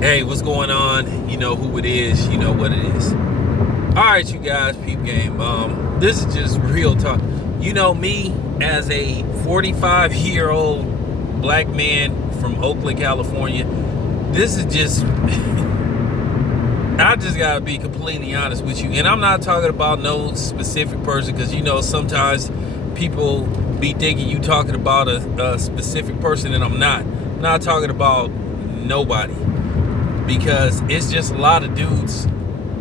Hey, what's going on? You know who it is. You know what it is. All right, you guys, peep game. This is just real talk. You know me as a 45-year-old black man from Oakland, California. This is just. I just gotta be completely honest with you, and I'm not talking about no specific person because sometimes people be thinking you talking about a specific person, and I'm not. I'm not talking about nobody. Because it's just a lot of dudes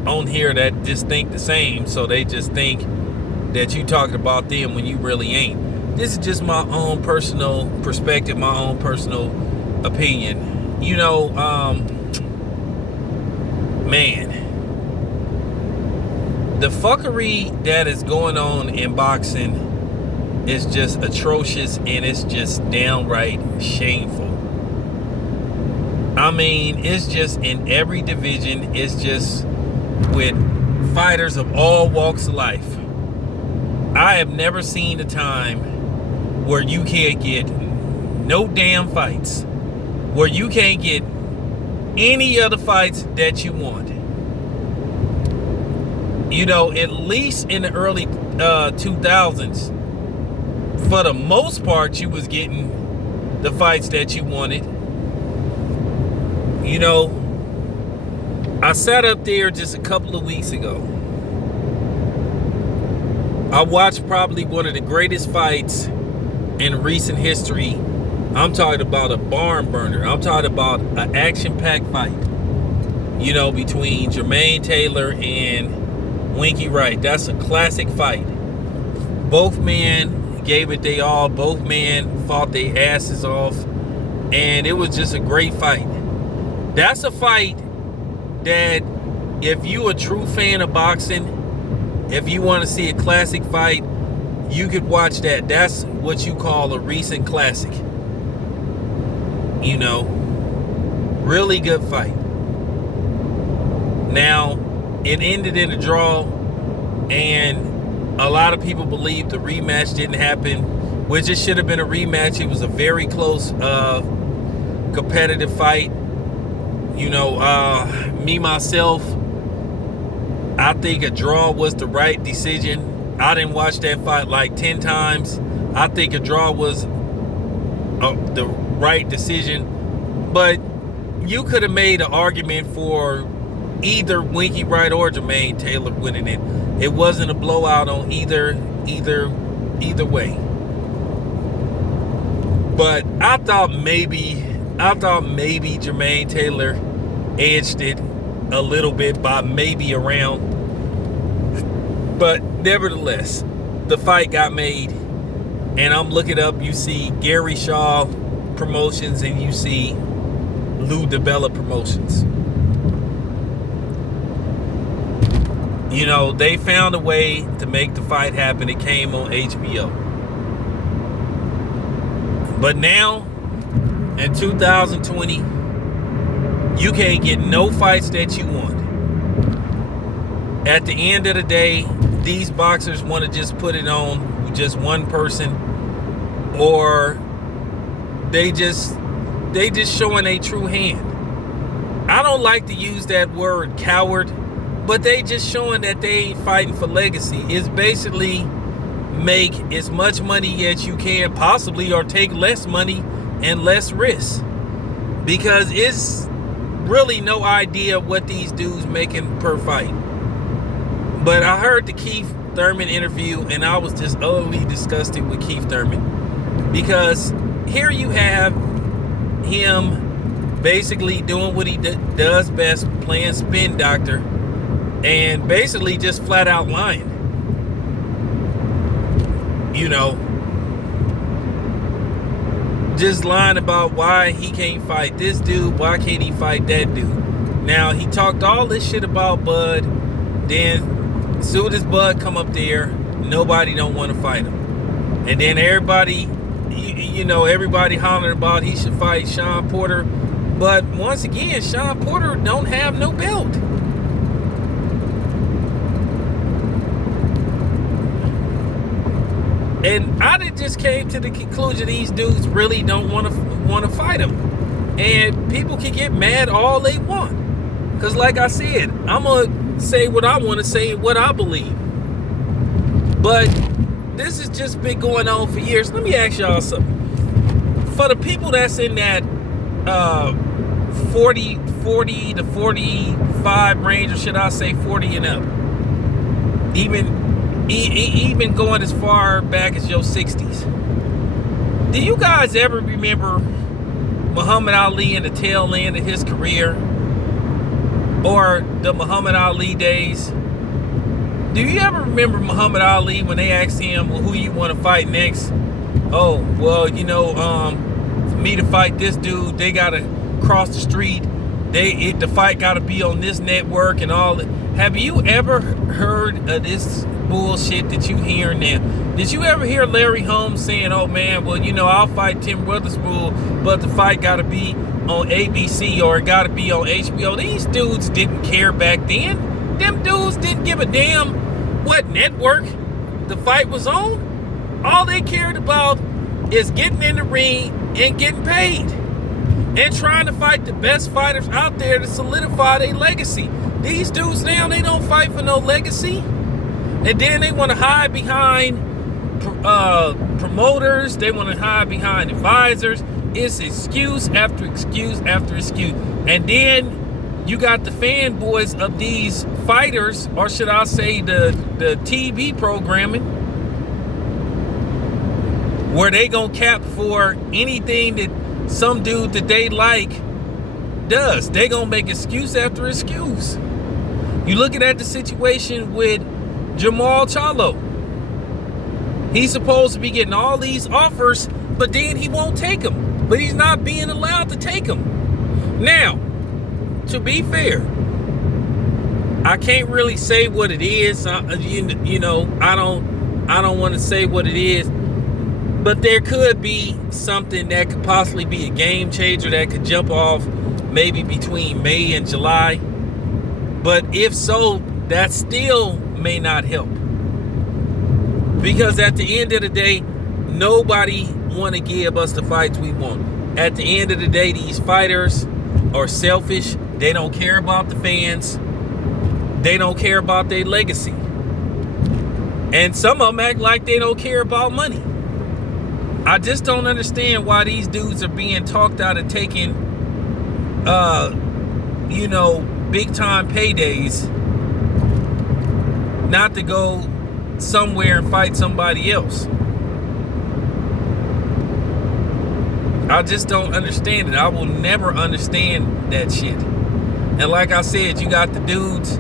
on here that just think the same, so they just think that you talking about them when you really ain't. This is just my own personal perspective, my own personal opinion. Man, the fuckery that is going on in boxing is just atrocious, and it's just downright shameful. I mean, it's just in every division. It's just with fighters of all walks of life. I have never seen a time where you can't get no damn fights, where you can't get any of the fights that you want. At least in the early 2000s, for the most part, you was getting the fights that you wanted. I sat up there just a couple of weeks ago. I watched probably one of the greatest fights in recent history. I'm talking about a barn burner. I'm talking about an action-packed fight, between Jermaine Taylor and Winky Wright. That's a classic fight. Both men gave it they all. Both men fought their asses off. And it was just a great fight. That's a fight that if you a true fan of boxing, if you want to see a classic fight, you could watch that. That's what you call a recent classic. Really good fight. Now, it ended in a draw, and a lot of people believe the rematch didn't happen, which it should have been a rematch. It was a very close, competitive fight. Me, myself, I think a draw was the right decision. I didn't watch that fight like 10 times. I think a draw was the right decision. But you could have made an argument for either Winky Wright or Jermaine Taylor winning it. It wasn't a blowout on either way. But I thought maybe Jermaine Taylor edged it a little bit by maybe a round. But nevertheless, the fight got made. And I'm looking up, you see Gary Shaw Promotions and you see Lou DiBella Promotions. They found a way to make the fight happen. It came on HBO. But now, in 2020, you can't get no fights that you want. At the end of the day, these boxers want to just put it on with just one person, or they just showing a true hand. I don't like to use that word coward, but they just showing that they ain't fighting for legacy. It's basically make as much money as you can possibly, or take less money and less risk, because it's really no idea what these dudes making per fight. But I heard the Keith Thurman interview, and I was just utterly disgusted with Keith Thurman, because here you have him basically doing what he does best, playing spin doctor, and basically just flat out lying. Just lying about why he can't fight this dude, why can't he fight that dude. Now, he talked all this shit about Bud, then as soon as Bud come up there, nobody don't want to fight him. And then everybody, everybody hollering about he should fight Sean Porter. But once again, Sean Porter don't have no belt. And I just came to the conclusion these dudes really don't want to fight him. And people can get mad all they want. Because like I said, I'm going to say what I want to say and what I believe. But this has just been going on for years. Let me ask y'all something. For the people that's in that 40 to 45 range, or should I say 40 and up, even going as far back as your 60s, do you guys ever remember Muhammad Ali in the tail end of his career, or the Muhammad Ali days? Do you ever remember Muhammad Ali when they asked him, well, who you want to fight next? Oh, well, for me to fight this dude, they gotta cross the street. The fight gotta be on this network and all that. Have you ever heard of this bullshit that you hear now? Did you ever hear Larry Holmes saying, oh man, well, I'll fight Tim Witherspoon, but the fight gotta be on ABC or it gotta be on HBO? These dudes didn't care back then. Them dudes didn't give a damn what network the fight was on. All they cared about is getting in the ring and getting paid and trying to fight the best fighters out there to solidify their legacy. These dudes now, they don't fight for no legacy, and then they want to hide behind promoters. They want to hide behind advisors. It's excuse after excuse after excuse. And then you got the fanboys of these fighters, or should I say the TV programming, where they gonna cap for anything that some dude that they like does. They gonna make excuse after excuse. You looking at the situation with Jamal Charlo. He's supposed to be getting all these offers, but then he won't take them. But he's not being allowed to take them. Now, to be fair, I can't really say what it is. I don't want to say what it is. But there could be something that could possibly be a game changer that could jump off maybe between May and July. But if so, that still may not help. Because at the end of the day, nobody want to give us the fights we want. At the end of the day, these fighters are selfish. They don't care about the fans. They don't care about their legacy. And some of them act like they don't care about money. I just don't understand why these dudes are being talked out of taking, big time paydays not to go somewhere and fight somebody else. I just don't understand it. I will never understand that shit. And like I said, you got the dudes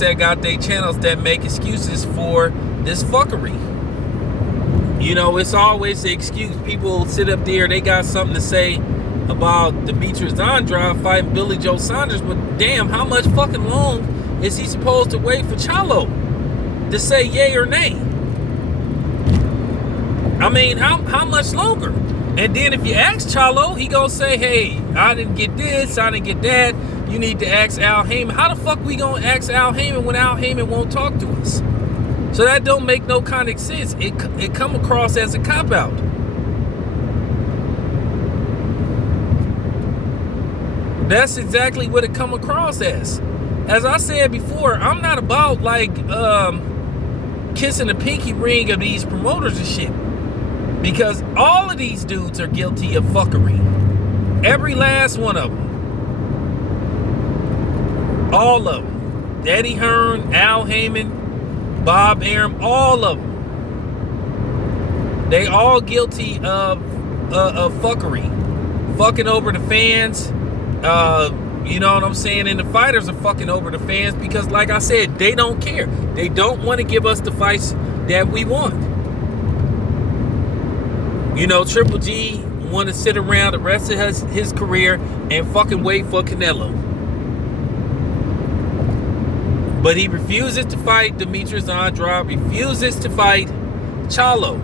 that got their channels that make excuses for this fuckery. It's always the excuse. People sit up there, they got something to say about Demetrius Andrade fighting Billy Joe Saunders, but damn, how much fucking long is he supposed to wait for Charlo to say yay or nay? I mean, how much longer? And then if you ask Charlo, he gonna say, hey, I didn't get this, I didn't get that. You need to ask Al Heyman. How the fuck we gonna ask Al Heyman when Al Heyman won't talk to us? So that don't make no kind of sense. It come across as a cop-out. That's exactly what it come across as. As I said before, I'm not about like kissing the pinky ring of these promoters and shit. Because all of these dudes are guilty of fuckery. Every last one of them. All of them. Eddie Hearn, Al Heyman, Bob Arum, all of them. They all guilty of fuckery. Fucking over the fans. You know what I'm saying? And the fighters are fucking over the fans because, like I said, they don't care. They don't want to give us the fights that we want. Triple G want to sit around the rest of his career and fucking wait for Canelo. But he refuses to fight Demetrius Andrade, refuses to fight Charlo.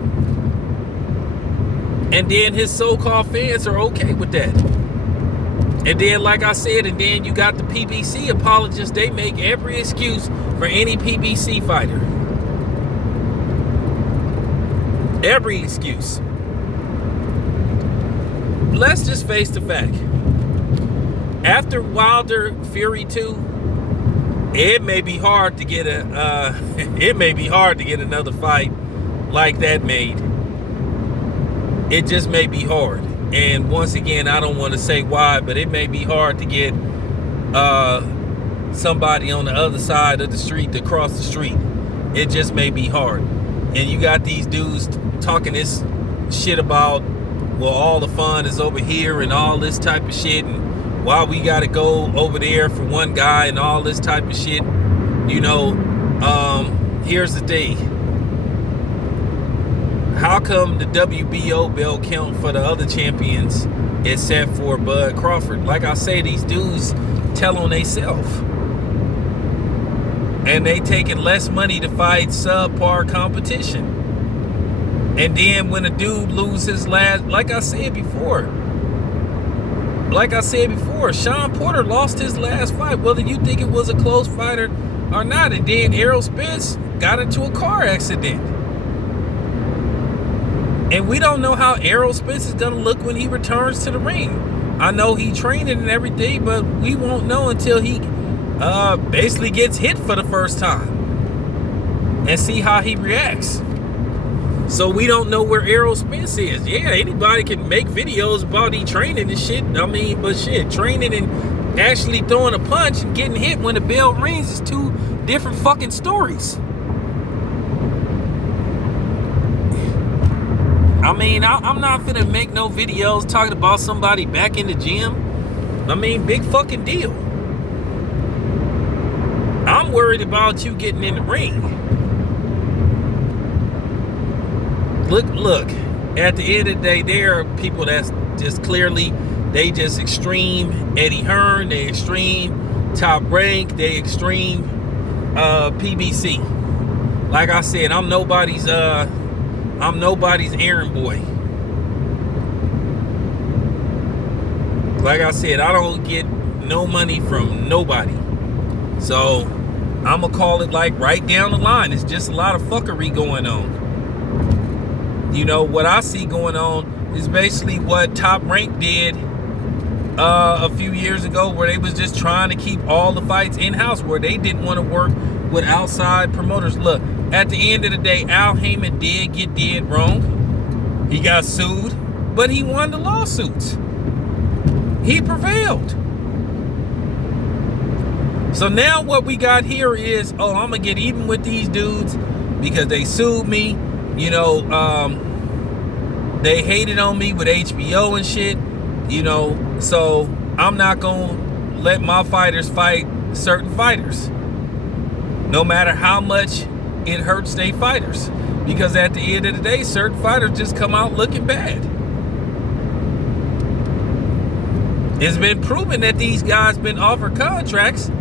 And then his so-called fans are okay with that. And then, like I said, and then you got the PBC apologists. They make every excuse for any PBC fighter. Every excuse. Let's just face the fact. after Wilder Fury 2, it may be hard to get another fight like that made. It just may be hard. And once again, I don't want to say why, but it may be hard to get somebody on the other side of the street to cross the street. It just may be hard. And you got these dudes talking this shit about, well, all the fun is over here and all this type of shit, and why we gotta go over there for one guy and all this type of shit. You know, here's the thing. How come the WBO belt count for the other champions except for Bud Crawford? Like I say, these dudes tell on theyself. And they taking less money to fight subpar competition. And then when a dude loses his last, like I said before, Sean Porter lost his last fight, whether you think it was a close fight or not. And then Errol Spence got into a car accident. And we don't know how Errol Spence is going to look when he returns to the ring. I know he trained and everything, but we won't know until he basically gets hit for the first time and see how he reacts. So we don't know where Errol Spence is. Yeah, anybody can make videos about he training and shit. I mean, but shit, training and actually throwing a punch and getting hit when the bell rings is two different fucking stories. I mean, I'm not finna make no videos talking about somebody back in the gym. I mean, big fucking deal. I'm worried about you getting in the ring. Look, at the end of the day, there are people that's just clearly, they just extreme Eddie Hearn, they extreme Top Rank, they extreme PBC. Like I said, I'm nobody's errand boy. Like I said, I don't get no money from nobody. So I'm gonna call it like right down the line. It's just a lot of fuckery going on. You know, what I see going on is basically what Top Rank did a few years ago, where they was just trying to keep all the fights in-house, where they didn't want to work with outside promoters. Look, at the end of the day, Al Heyman did get dead wrong. He got sued, but he won the lawsuits. He prevailed. So now what we got here is, oh, I'm gonna get even with these dudes because they sued me. You know, they hated on me with HBO and shit. You know, so I'm not gonna let my fighters fight certain fighters, no matter how much it hurts they fighters, because at the end of the day, certain fighters just come out looking bad. It's been proven that these guys been offered contracts,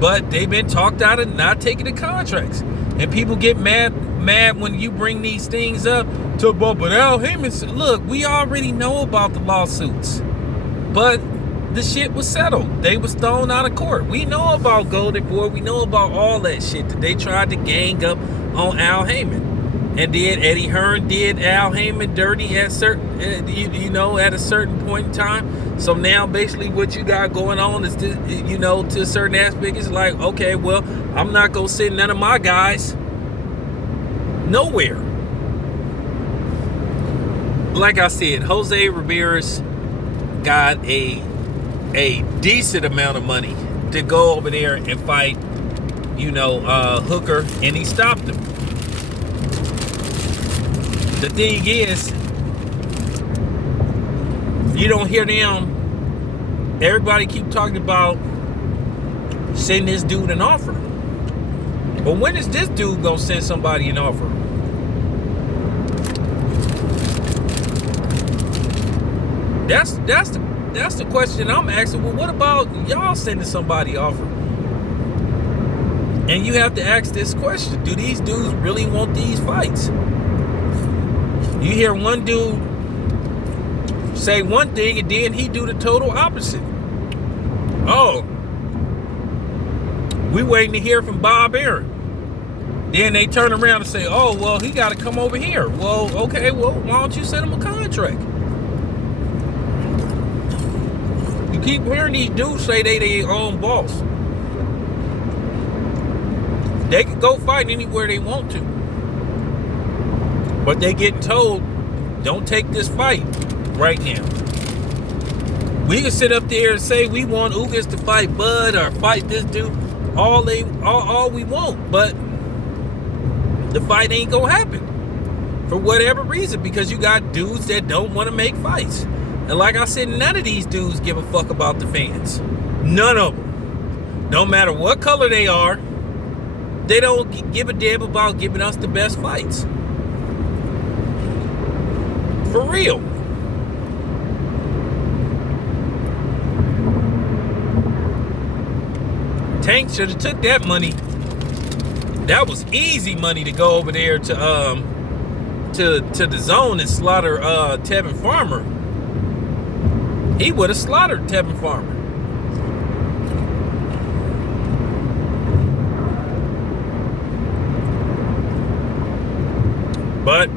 but they've been talked out of not taking the contracts. And people get mad when you bring these things up to, but Al Heyman said, look, we already know about the lawsuits, but the shit was settled. They was thrown out of court. We know about Golden Boy. We know about all that shit that they tried to gang up on Al Heyman. And then Eddie Hearn did Al Heyman dirty at certain, at a certain point in time. So now basically what you got going on is, to a certain aspect, it's like, okay, well, I'm not going to send none of my guys nowhere. Like I said, Jose Ramirez got a decent amount of money to go over there and fight, Hooker, and he stopped him. The thing is, you don't hear them. Everybody keep talking about sending this dude an offer. But when is this dude gonna send somebody an offer? That's the question I'm asking. Well, what about y'all sending somebody an offer? And you have to ask this question: do these dudes really want these fights? You hear one dude say one thing and then he do the total opposite. Oh, we waiting to hear from Bob Arum. Then they turn around and say, oh, well, he got to come over here. Well, okay, well, why don't you send him a contract? keep hearing these dudes say they their own boss. They can go fight anywhere they want to. But they getting told, don't take this fight right now. We can sit up there and say we want Ugas to fight Bud or fight this dude all we want, but the fight ain't gonna happen for whatever reason, because you got dudes that don't want to make fights. And like I said, none of these dudes give a fuck about the fans. None of them. No matter what color they are, they don't give a damn about giving us the best fights. For real. Tank should have took that money. That was easy money to go over there to the zone and slaughter Tevin Farmer. He would have slaughtered Tevin Farmer. But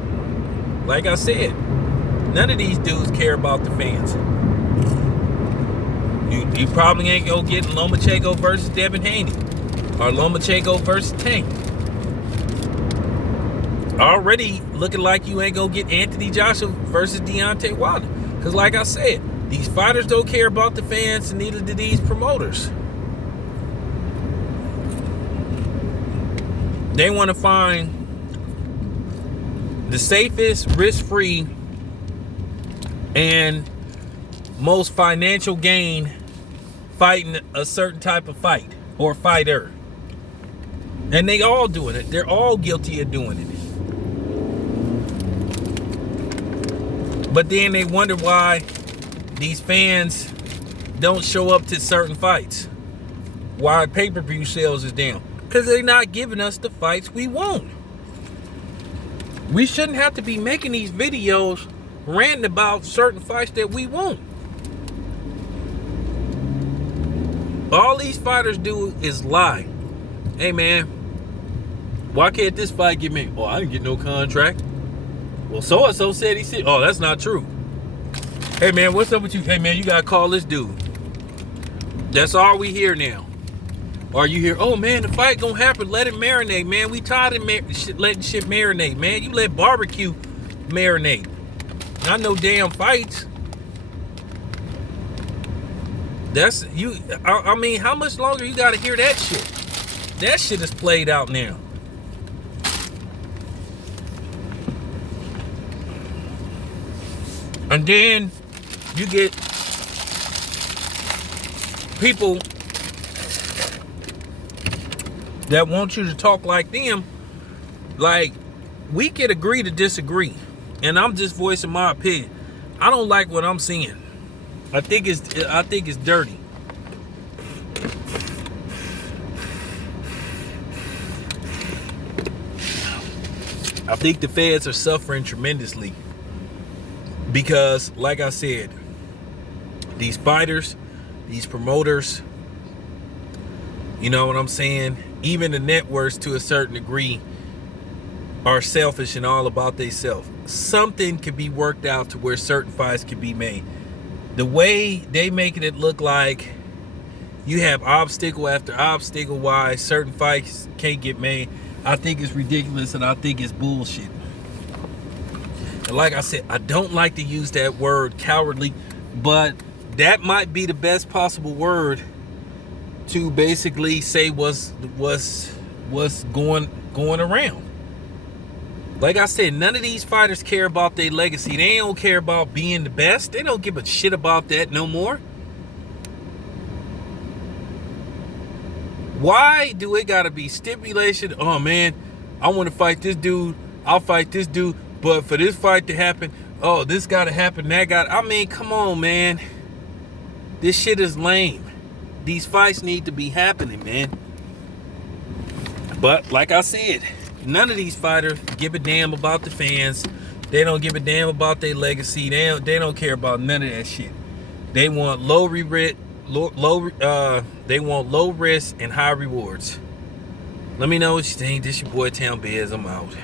like I said, none of these dudes care about the fans. You probably ain't gonna get Lomachenko versus Devin Haney or Lomachenko versus Tank. Already looking like you ain't gonna get Anthony Joshua versus Deontay Wilder. Because like I said, these fighters don't care about the fans, and neither do these promoters. They want to find the safest, risk-free, and most financial gain fighting a certain type of fight or fighter. And they all doing it. They're all guilty of doing it. But then they wonder why these fans don't show up to certain fights. Why pay-per-view sales is down. Because they're not giving us the fights we want. We shouldn't have to be making these videos ranting about certain fights that we want. All these fighters do is lie. Hey man, why can't this fight get me? Oh, I didn't get no contract. Well, so-and-so said he said, oh, that's not true. Hey man, what's up with you? Hey man, you gotta call this dude. That's all we hear now. Or you hear, oh man, the fight gonna happen, let it marinate, man. We tired of letting shit marinate, man. You let barbecue marinate. Not no damn fights. That's you. I mean, how much longer you gotta hear that shit? That shit is played out now. And then you get people that want you to talk like them. Like, we could agree to disagree, and I'm just voicing my opinion. I don't like what I'm seeing. I think it's dirty. I think the feds are suffering tremendously because, like I said, these fighters, these promoters, you know what I'm saying? Even the networks, to a certain degree, are selfish and all about themselves. Something can be worked out to where certain fights can be made. The way they making it look like you have obstacle after obstacle why certain fights can't get made, I think it's ridiculous, and I think it's bullshit. And like I said, I don't like to use that word cowardly, but that might be the best possible word to basically say what's going around. Like I said, none of these fighters care about their legacy. They don't care about being the best. They don't give a shit about that no more. Why do it gotta be stipulation? Oh man, I want to fight this dude. I'll fight this dude. But for this fight to happen, oh, this gotta happen, that got. I mean, come on, man. This shit is lame. These fights need to be happening, man. But like I said, none of these fighters give a damn about the fans. They don't give a damn about their legacy. They don't care about none of that shit. They want low risk and high rewards. Let me know what you think. This your boy Town Biz. I'm out.